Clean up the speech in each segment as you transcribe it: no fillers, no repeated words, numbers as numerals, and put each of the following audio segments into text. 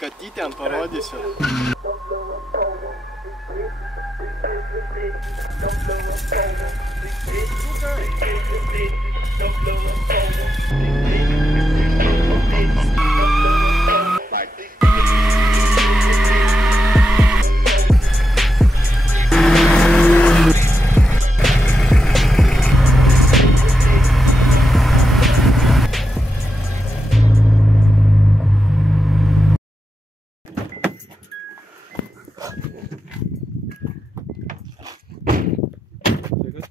katytėm parodysiu.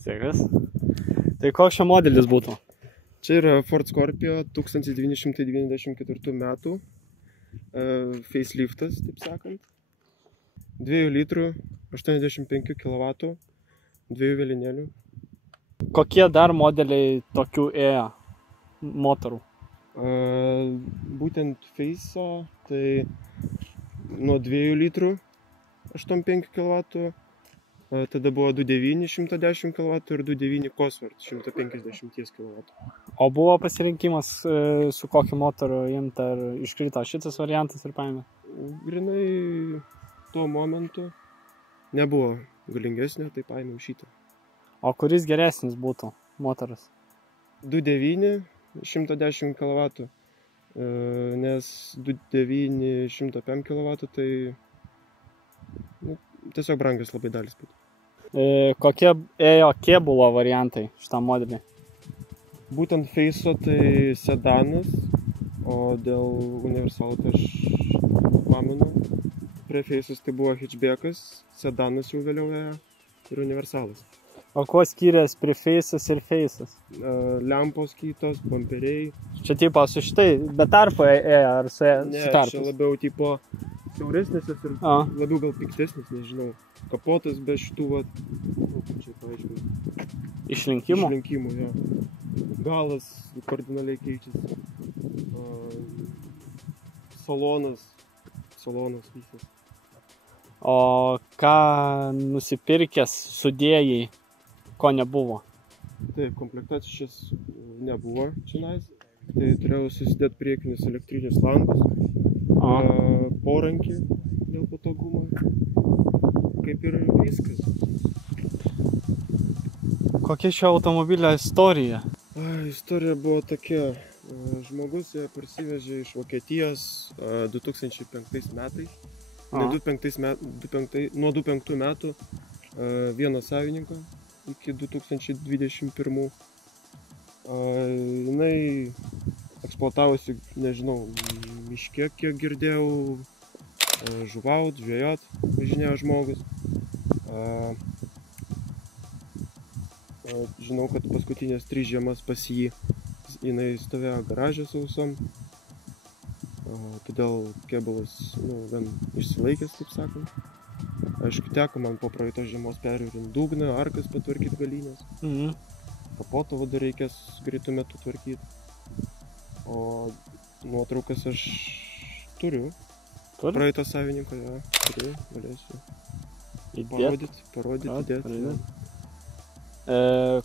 Sveikas. Tai koks čia modelis būtų? Čia yra Ford Scorpio 1994 metų faceliftas, taip sakant. 2 litrų, 85 kW, 2 velinėlių. Kokie dar modeliai tokių ėjo motorų? Būtent Face'o, tai nuo 2 litrų, 85 kW, tada buvo 2.9 110 kW ir 2.9 Cosworth 150 kW. O buvo pasirinkimas su kokiu motoru imt, ar iškrito šitas variantas ir paėmė? Grinai tuo momentu nebuvo galingesnio, tai paėmėm šitą. O kuris geresnis būtų motoras? 2.9 110 kW, nes 2.9 105 kW tai tiesiog brangios labai dalis būtų. Kokie ėjo kėbulo variantai šitam modelį? Būtent Face'o tai sedanas, o dėl universalo tai aš pamenu. Prie Face'os tai buvo hatchbackas, sedanas jau vėliau ėjo ir universalas. O kuo skiriasi prie Face'as ir Face'as? Lempos kitos, bumperiai. Čia tipo su šitai, be tarpo ėjo ar su tarpais? Čia labiau tipo siauresnis ir labiau gal piktesnis, nežinau. Kapotas be šitų, čia paaiškinu. Išlinkimų? Išlinkimų, jo. Galas kardinaliai keičiasi. Salonas visas. O ką nusipirkęs sudėjai, ko nebuvo? Taip, komplektacijos nebuvo čionais. Tai turėjau susidėti priekinius elektrinius langus, porankį dėl patogumo. Kaip ir viskas. Kokia šio automobilio istorija? Istorija buvo tokia. Žmogus ją parsivežė iš Vokietijos 2005 metais. Nuo 2005 metų vieno savininko iki 2021. Jinai eksploatavosi, nežinau, miške, kiek girdėjau, žuvaut, žvejot, važinėjo žmogus. Žinau, kad paskutinės 3 žiemas pas jį jinai stovėjo garaže sausom, todėl kėbulas gan išsilaikęs, taip sakant. Aišku, teko man po praeitos žiemos peržiūrint dugną, arkas patvarkyti galinės. Kapotą vada reikės greitų metų tvarkyti. O nuotraukas aš turiu. Praeito savininko, turiu, galėsiu parodyti, įdėti.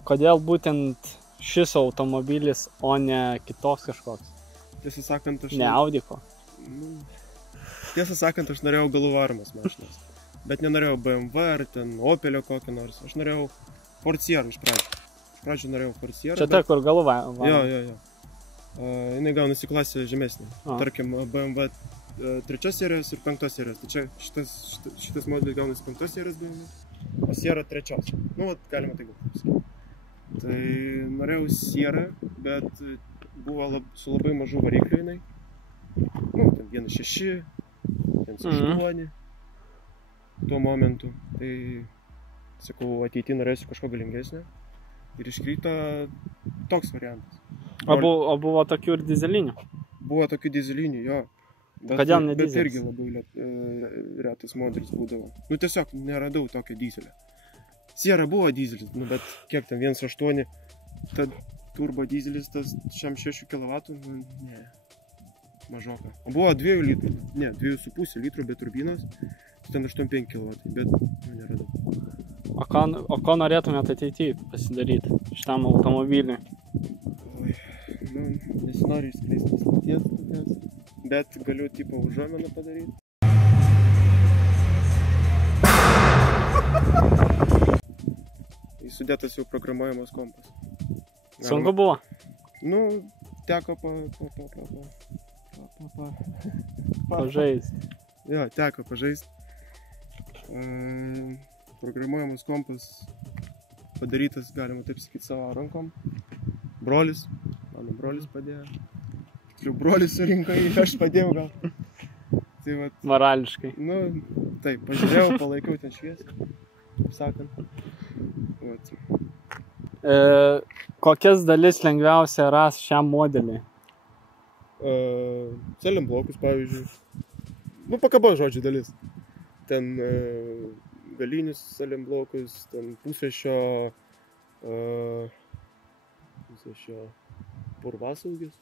Kodėl būtent šis automobilis, o ne kitoks kažkoks? Tiesą sakant, Ne Audiko? Tiesą sakant, aš norėjau galvaromos mašinos. Bet nenorėjau BMW ar ten Opelio kokį nors. Aš norėjau Ford Sierra iš pradžių. Iš pradžių norėjau Ford Sierra. Čia ta, kur galva? Jo. Jinai gaunasi klasė žemesnė. Tarkim, BMW 3 serijos ir 5 serijos. Tai čia šitas modelis gaunasi 5 serijos BMW, o Sierra 3. Galima tai pasakyti. Tai norėjau Sierra, bet buvo su labai mažu varikliu jinai. Ten 1.6, 1.8 tuo momentu. Tai sakau, ateity norėsiu kažko galingesnio. Ir iškrito toks variantas. O buvo tokių ir dizelinių? Buvo tokių dizelinių, jo. Kodėl ne dizelis? Bet irgi labai retas modelis būdavo. Tiesiog neradau tokio dizelio. Sierra buvo dizelis, bet kiek ten 1.8, tad turbo dizelis, tas 6 kW, ne, mažoka. O buvo 2 litrų, ne, 2,5 litrų be turbinos, ten 8,5 kW, bet neradau. O ko norėtumėte ateityje pasidaryti šitam automobiliui? Nesinori išskleisti paslapties tokias. bet galiu tipo užuomeną padaryti. Įsudėtas jau programuojamas kompas. Sunku buvo? Nu, teko Pažaist. Jo, teko pažaist. Programuojamas kompas padarytas, galima taip sakyti, savo rankom. Mano brolis padėjo. Tiksliau, brolis surinko jį, aš padėjau gal. Tai vat, Morališkai. nu, taip, pažiūrėjau, palaikiau ten šviesą, kaip sakant. Vat. Kokias dalis lengviausia ras šiam modeliui? Celiam blokus, pavyzdžiui. Nu, pakabo žodžių dalis. Ten galinius celiam blokus, ten pusėšio purvasaugis.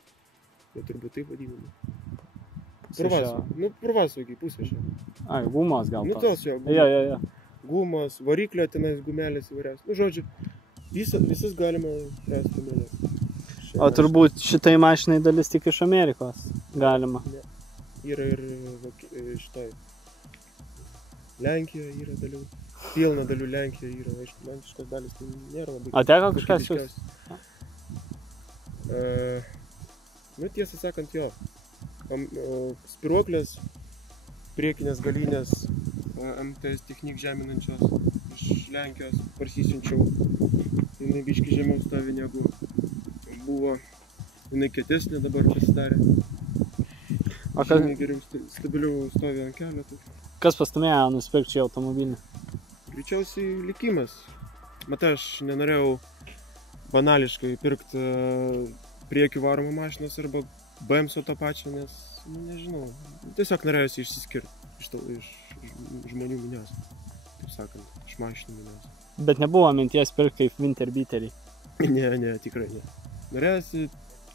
Jie turbūt taip vadinami. Purvasaugiai, pusėšio. Ai, gumos gal Nu, tos jo. Jo. Gumos, variklio tenais gumelės įvairiausios. Nu, žodžiu, visas galima rasti gumelės. O turbūt šitai mašinai dalis tik iš Amerikos galima. Ne. Yra ir šitoj. Lenkijoje yra dalių. Pilna dalių Lenkijoje yra. Aišku, man šitas dalis tai nėra labai. O teko kažkas jūs? Nu, tiesą sakant, jo. Spiruoklės, priekinės galinės MTS Technik žeminančios iš Lenkijos parsisiunčiau. Jinai biški žemiau stovi negu buvo. Jinai kietesnė dabar pasidarė. Jinai geriau stabiliau stovi ant kelio. Kas pastumėjo nusipirkti šį automobilį? Greičiausiai likimas. Matai, aš nenorėjau banališkai pirkti priekių varomą mašinos arba BMSO tą pačią, nes, nežinau, tiesiog norėjusi išsiskirti iš žmonių minios, taip sakant, iš mašinų minios. Bet nebuvo minties pirkti kaip Winterbeaterį? Ne, tikrai ne. Norėjusi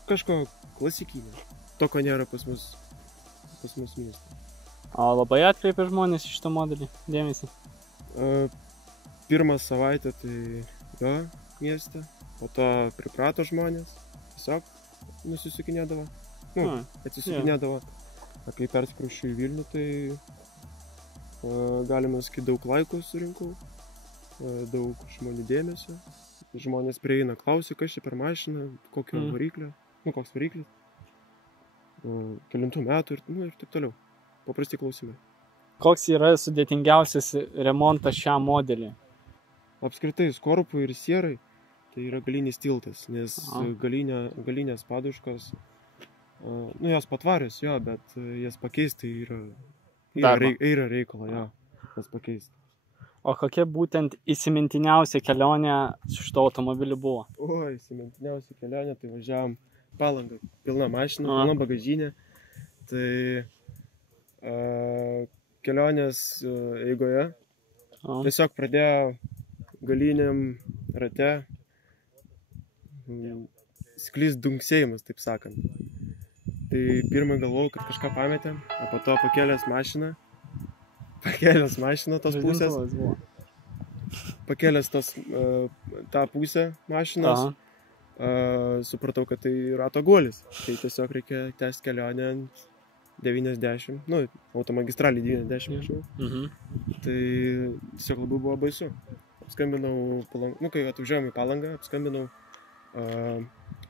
kažko klasikinio, to, ko nėra pas mus mieste. O labai atkreipia žmonės iš šitą modelį dėmesį? Pirmą savaitę tai jo mieste, po to priprato žmonės, tiesiog nusisukinėdavo, atsisukinėdavo. Kai persikraušiu į Vilnių, tai galima sakyti, daug laikų surinkau, daug žmonių dėmesio. Žmonės prieina, klausia, kas čia per mašiną, kokio variklio, koks variklis, kelintų metų ir taip toliau. Paprasti klausimai. Koks yra sudėtingiausias remontas šiam modelį? Apskritai, skorupui ir sierai tai yra galinis tiltas, nes galinės paduškos, jos patvarios, jo, bet jas pakeisti yra reikalo, jo, jas pakeisti. O kokia būtent įsimintiniausia kelionė su šito automobiliu buvo? Įsimintiniausia kelionė, tai važiavom Palangą, pilna mašina, pilna bagažinė. Tai kelionės eigoje tiesiog pradėjo galiniam rate sklis dunksėjimas, taip sakant. Tai pirmą galvojau, kad kažką pametėm, o po to pakėlęs mašiną tos pusės, pakėlęs tą pusę mašinos, supratau, kad tai rato guolis. Tai tiesiog reikia tęsti kelionę ant 90, automagistralį 90. Tai tiesiog labai buvo baisu. Apskambinau, kai atvažiavome į Palangą, apskambinau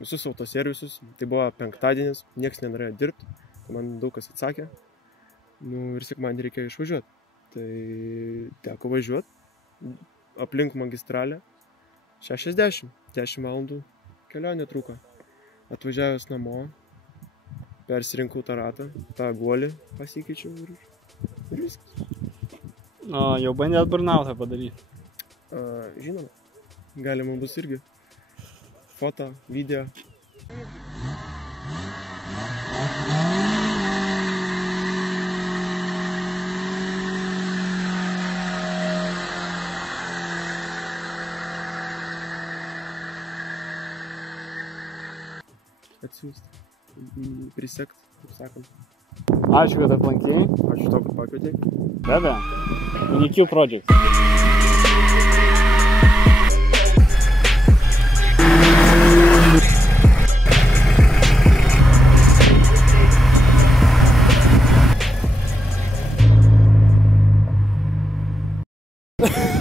visus autoservisus. Tai buvo penktadienis, nieks nenorėjo dirbti, man daug kas atsakė. Ir sekmadienį reikėjo išvažiuoti. Tai teko važiuoti aplink magistralę 10 valandų kelionė truko. Atvažiavęs namo, persirinkau tą ratą, tą guolį pasikeičiau ir viskas. Jau bandėt burnoutą padaryti? Žinoma, galima bus irgi. Foto, video. Atsiųsti, prisekt, kaip sakant. Ačiū, kad aplankėjai. Ačiū to, kad pakvietei. Be abejo. UniQ Project. Ačiū.